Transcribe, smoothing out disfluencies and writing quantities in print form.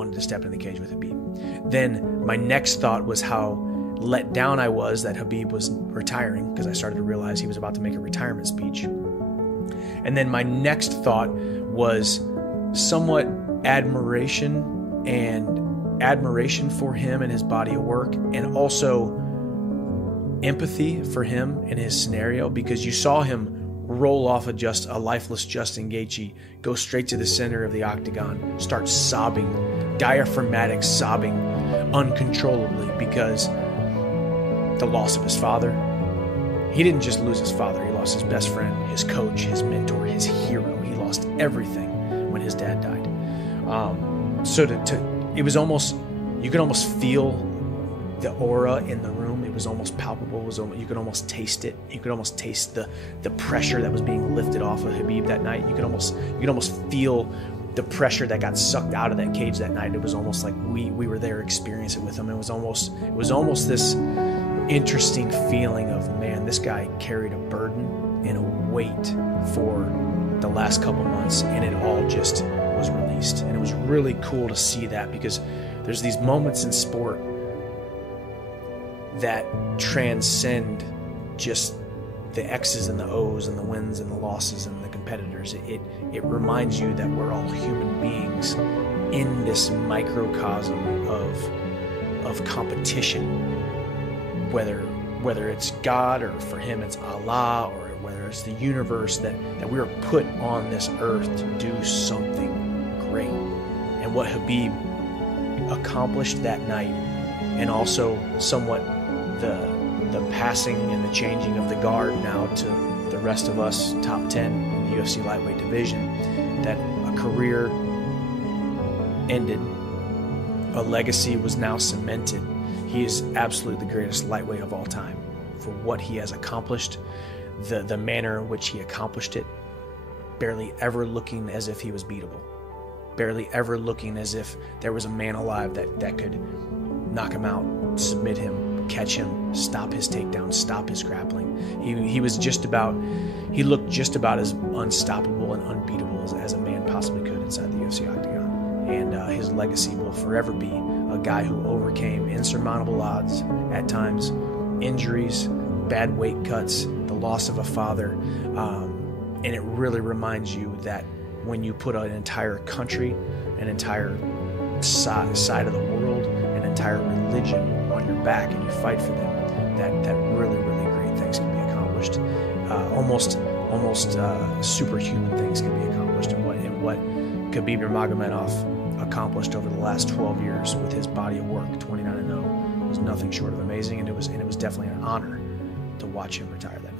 wanted to step in the cage with Khabib. Then my next thought was how let down I was that Khabib was retiring, because I started to realize he was about to make a retirement speech. And then my next thought was somewhat admiration for him and his body of work, and also empathy for him and his scenario, because you saw him roll off a lifeless Justin Gaethje, go straight to the center of the octagon, start sobbing, diaphragmatic sobbing uncontrollably because the loss of his father. He didn't just lose his father, he lost his best friend, his coach, his mentor, his hero. He lost everything when his dad died. It was almost, you could almost feel the aura in the room. It was almost palpable. You could almost taste it. You could almost taste the pressure that was being lifted off of Khabib that night. You could almost feel the pressure that got sucked out of that cage that night. It was almost like we were there experiencing it with him. It was almost this interesting feeling of, man, this guy carried a burden and a weight for the last couple months, and it all just was released. And it was really cool to see that, because there's these moments in sport that transcend just the X's and the O's and the wins and the losses and the competitors. It reminds you that we're all human beings in this microcosm of competition, whether it's God, or for him it's Allah, or whether it's the universe, that we are put on this earth to do something great. And what Khabib accomplished that night, and also somewhat the passing and the changing of the guard now to the rest of us top 10 in the UFC lightweight division, that a career ended, a legacy was now cemented. He is absolutely the greatest lightweight of all time for what he has accomplished, the manner in which he accomplished it, barely ever looking as if he was beatable, barely ever looking as if there was a man alive that could knock him out, submit him, catch him, stop his takedown, stop his grappling. He looked just about as unstoppable and unbeatable as a man possibly could inside the UFC octagon. And his legacy will forever be a guy who overcame insurmountable odds at times, injuries, bad weight cuts, the loss of a father, and it really reminds you that when you put an entire country, an entire side of the world, an entire religion on your back, and you fight for them, that really, really great things can be accomplished. Almost superhuman things can be accomplished. And what Khabib Nurmagomedov accomplished over the last 12 years with his body of work, 29-0, was nothing short of amazing, and it was definitely an honor to watch him retire that night.